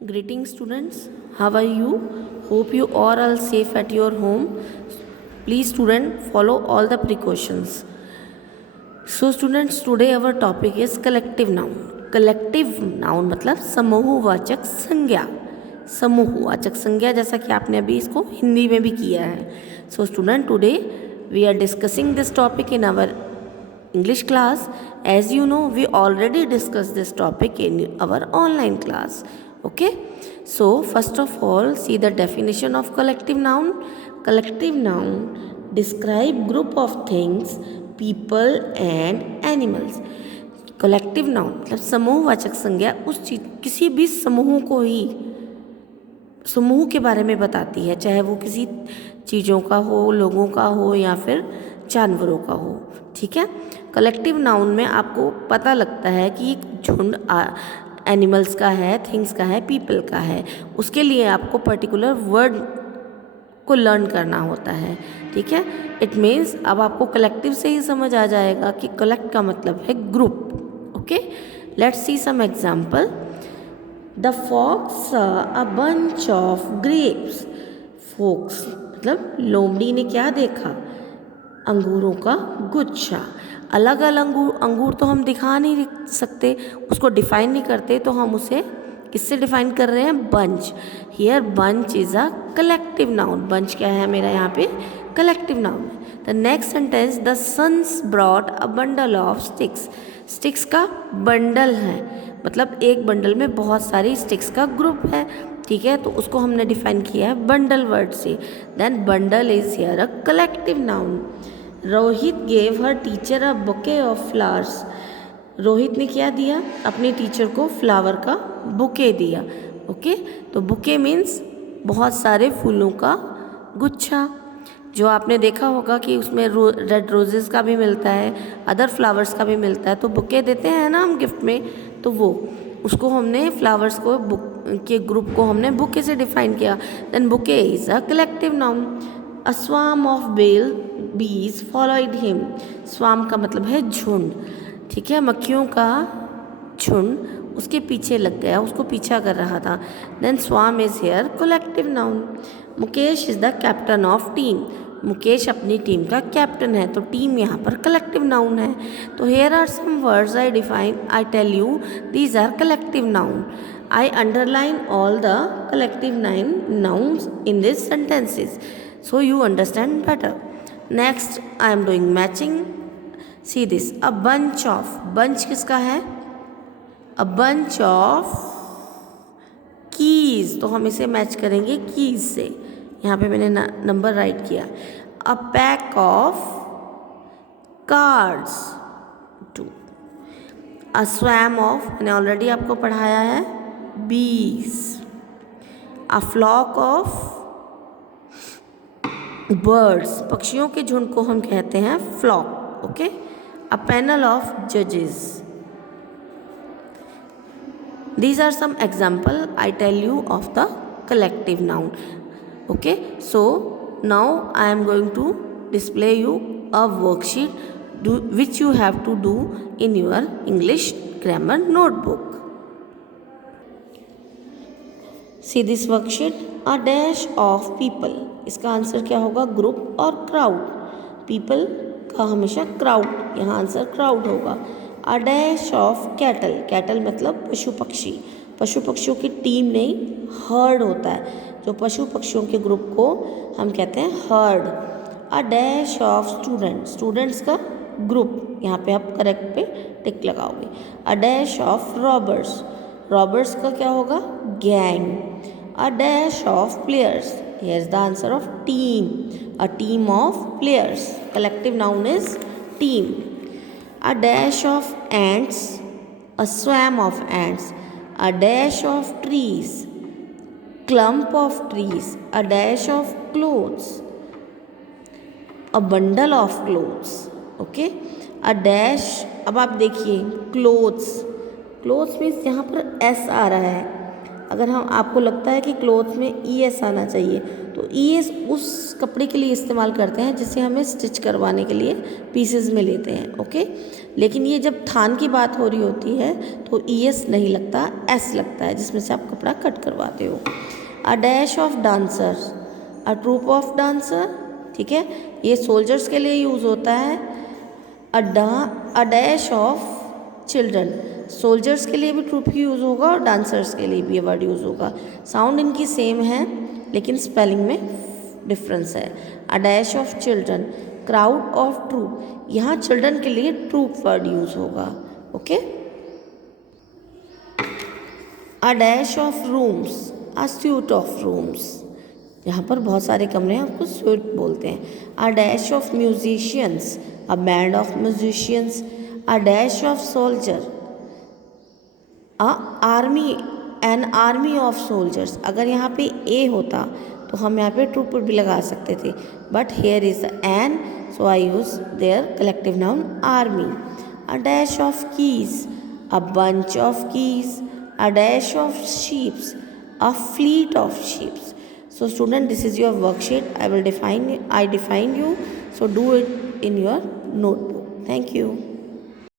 Greetings students, how are you? Hope you are all safe at your home. Please student follow all the precautions. So students, today our topic is collective noun. Collective noun मतलब समूहवाचक संज्ञा. समूहवाचक संज्ञा जैसा कि आपने अभी इसको हिंदी में भी किया है. So student, today we are discussing this topic in our English class. As you know, we already discussed this topic in our online class. Okay, so first of all, see the definition of collective noun. Collective noun describe group of things, people and animals. Collective noun मतलब समूहवाचक संज्ञा उस चीज किसी भी समूह को ही समूह के बारे में बताती है, चाहे वो किसी चीज़ों का हो, लोगों का हो या फिर जानवरों का हो. ठीक है. कलेक्टिव नाउन में आपको पता लगता है कि एक झुंड एनिमल्स का है, थिंग्स का है, पीपल का है. उसके लिए आपको पर्टिकुलर वर्ड को लर्न करना होता है. ठीक है. इट मीन्स अब आपको कलेक्टिव से ही समझ आ जाएगा कि कलेक्ट का मतलब है group. Okay, let's see some example. The fox a bunch of grapes. Fox मतलब लोमड़ी ने क्या देखा? अंगूरों का गुच्छा. अलग अलग अंगूर तो हम दिखा नहीं सकते, उसको डिफाइन नहीं करते, तो हम उसे किससे डिफाइन कर रहे हैं? Bunch. Here bunch is a collective noun. Bunch क्या है मेरा यहाँ पे? Collective noun. The next sentence, the sons brought a bundle of sticks. Sticks का बंडल है मतलब एक बंडल में बहुत सारी स्टिक्स का ग्रुप है. ठीक है, तो उसको हमने डिफाइन किया है बंडल वर्ड से. Then bundle is here a collective noun. Rohit gave her teacher a bouquet of flowers. Rohit ने क्या दिया? अपनी टीचर को फ्लावर का बुके दिया. ओके, तो बुके मीन्स बहुत सारे फूलों का गुच्छा. जो आपने देखा होगा कि उसमें रेड रोजेस का भी मिलता है, अदर फ्लावर्स का भी मिलता है, तो बुके देते हैं ना हम गिफ्ट में, तो वो उसको हमने फ्लावर्स को बुक के ग्रुप को हमने बुके से डिफाइन किया. Then bouquet is a collective noun. A swarm of बीज फॉलोइड हिम. स्वाम का मतलब है झुंड. ठीक है, मक्खियों का झुंड उसके पीछे लग गया, उसको पीछा कर रहा था. Then swarm is here collective noun. Mukesh is the captain of team. Mukesh अपनी टीम का कैप्टन है, तो टीम यहाँ पर कलेक्टिव नाउन है. तो here are some words I define, I tell you these are collective noun. I underline all the collective nouns in these sentences so you understand better. Next I am doing matching. See this, a bunch of. bunch किसका है? a bunch of keys. तो हम इसे match करेंगे keys से. यहाँ पे मैंने नंबर राइट किया. a pack of cards. 2. a swarm of, मैंने ऑलरेडी आपको पढ़ाया है, bees. a flock of birds. पक्षियों के झुंड को हम कहते हैं flock. Okay. a panel of judges. These are some example I tell you of the collective noun. Okay, so now I am going to display you a worksheet which you have to do in your English grammar notebook. See this worksheet. A dash of people. इसका answer क्या होगा? Group और crowd. People का हमेशा crowd, यहाँ answer crowd होगा. अ dash of cattle. Cattle मतलब पशु पक्षी. पशु पक्षियों की टीम नहीं, हर्ड होता है. जो पशु पक्षियों के ग्रुप को हम कहते हैं heard. A dash of student. Students का ग्रुप, यहाँ पे आप करेक्ट पे टिक लगाओगे. अ डैश ऑफ रॉबर्स. रॉबर्स का क्या होगा? Gang. A dash of players. Here is the answer of team. A team of players. Collective noun is team. A dash of ants, a swarm of ants. A dash of trees, clump of trees. A dash of clothes, a bundle of clothes. Okay, a dash. अब आप देखिए clothes. clothes means यहाँ पर S आ रहा है. अगर हम आपको लगता है कि क्लोथ में ES आना चाहिए तो ES उस कपड़े के लिए इस्तेमाल करते हैं जिसे हमें स्टिच करवाने के लिए पीसेस में लेते हैं, ओके। लेकिन ये जब थान की बात हो रही होती है तो ES नहीं लगता, S लगता है जिसमें से आप कपड़ा कट करवाते हो। A dash of dancer, a troupe of dancer, ठीक है, ये सोल्जर्स के लिए यूज़ होता है। A dash of children, soldiers के लिए भी ट्रूप ही यूज़ होगा और डांसर्स के लिए भी ये वर्ड यूज़ होगा। साउंड इनकी सेम है लेकिन स्पेलिंग में डिफरेंस है। A dash of children, crowd of troop, यहाँ चिल्ड्रन के लिए ट्रूप वर्ड यूज़ होगा, okay. A dash of rooms, a suite of rooms, यहाँ पर बहुत सारे कमरे हैं, आपको स्यूट बोलते हैं। अ dash of musicians, a band of musicians. A dash of soldier, a army, an army of soldiers. अगर यहाँ पे ए होता तो हम यहाँ पे ट्रूप भी लगा सकते थे, but here is an, so I use their collective noun army. A dash of keys, a bunch of keys. A dash of sheeps, a fleet of sheeps. So student, this is your worksheet. I define you. So do it in your notebook. Thank you.